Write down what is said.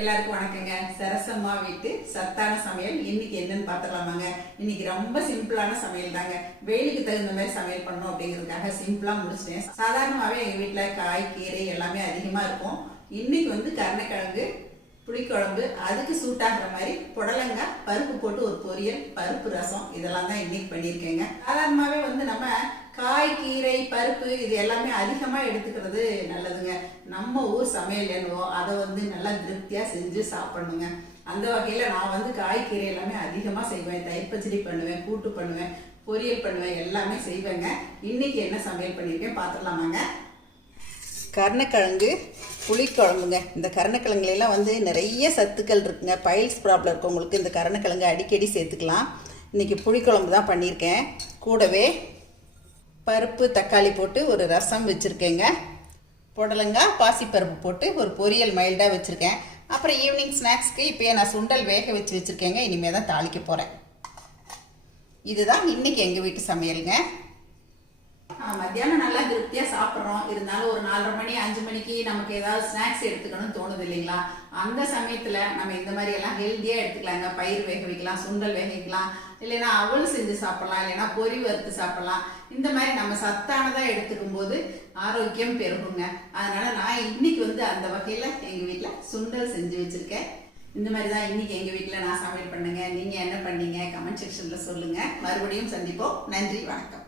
எல்லாருக்கும் வணக்கங்க. சரசம்மா வீட்டு சத்தான சமையல். இன்னைக்கு என்னன்னு பார்த்துடலாமாங்க இன்னைக்கு ரொம்ப சிம்பிளான சமையல் தாங்க வெயிலுக்கு தகுந்த மாதிரி சமையல் பண்ணணும் அப்படிங்கிறதுக்காக சிம்பிளாக முடிச்சிட்டேன். சாதாரணமாகவே எங்கள் வீட்டில் காய் கீரை எல்லாமே அதிகமாக இருக்கும். இன்னைக்கு வந்து கருணைக்கிழங்கு புளிக்குழம்பு அதுக்கு சூட் ஆகிற மாதிரி புடலங்காய் பருப்பு போட்டு ஒரு பொரியல் பருப்பு ரசம் இதெல்லாம் தான் இன்னைக்கு பண்ணியிருக்கேங்க. சாதாரணமாகவே வந்து நம்ம காய் கீரை பருப்பு இது எல்லாமே அதிகமாக எடுத்துக்கிறது நல்லதுங்க. நம்ம ஊர் சமையல் என்னவோ அதை வந்து நல்லா திருப்தியாக செஞ்சு சாப்பிடணுங்க. அந்த வகையில் நான் வந்து காய் கீரை எல்லாமே அதிகமாக செய்வேன். தயிர் பச்சடி பண்ணுவேன் கூட்டு பண்ணுவேன் பொரியல் பண்ணுவேன் எல்லாமே செய்வேங்க. இன்னைக்கு என்ன சமையல் பண்ணியிருக்கேன் பார்த்துடலாமாங்க கருணக்கிழங்கு புளிக்குழம்புங்க. இந்த கருணக்கிழங்குலாம் வந்து நிறைய சத்துக்கள் இருக்குங்க. பைல்ஸ் ப்ராப்ளம் இருக்கவங்களுக்கு இந்த கருணக்கிழங்கு அடிக்கடி சேர்த்துக்கலாம். இன்றைக்கி புளிக்குழம்பு தான் பண்ணியிருக்கேன். கூடவே பருப்பு தக்காளி போட்டு ஒரு ரசம் வச்சுருக்கேங்க. புடலங்காய் பாசிப்பருப்பு போட்டு ஒரு பொரியல் மைல்டாக வச்சுருக்கேன். அப்புறம் ஈவினிங் ஸ்நாக்ஸ்க்கு இப்போயே நான் சுண்டல் வேக வச்சு வச்சுருக்கேங்க. இனிமேல் தான் தாளிக்க போகிறேன் இதுதான் இன்றைக்கி எங்கள் வீட்டு சமையலுங்க. சாப்பிட்றோம். இருந்தாலும் ஒரு நாலரை மணி அஞ்சு மணிக்கு நமக்கு ஏதாவது ஸ்நாக்ஸ் எடுத்துக்கணும்னு தோணுது இல்லைங்களா? அந்த சமயத்தில் நம்ம இந்த மாதிரி எல்லாம் ஹெல்த்தியாக எடுத்துக்கலாங்க பயிர் வேக வைக்கலாம் சுண்டல் வேக வைக்கலாம். இல்லைன்னா அவல் செஞ்சு சாப்பிடலாம். இல்லைன்னா பொரி வறுத்து சாப்பிடலாம். இந்த மாதிரி நம்ம சத்தானதாக எடுத்துக்கும் போது ஆரோக்கியம் பெருகுங்க. அதனால நான் இன்னைக்கு வந்து அந்த வகையில் எங்கள் வீட்டில் சுண்டல் செஞ்சு வச்சுருக்கேன். இந்த மாதிரி தான் இன்னைக்கு எங்கள் வீட்டில் நான் சமையல் பண்ணுங்க. நீங்கள் என்ன பண்ணீங்க? கமெண்ட் செக்ஷனில் சொல்லுங்கள் மறுபடியும் சந்திப்போம். நன்றி வணக்கம்.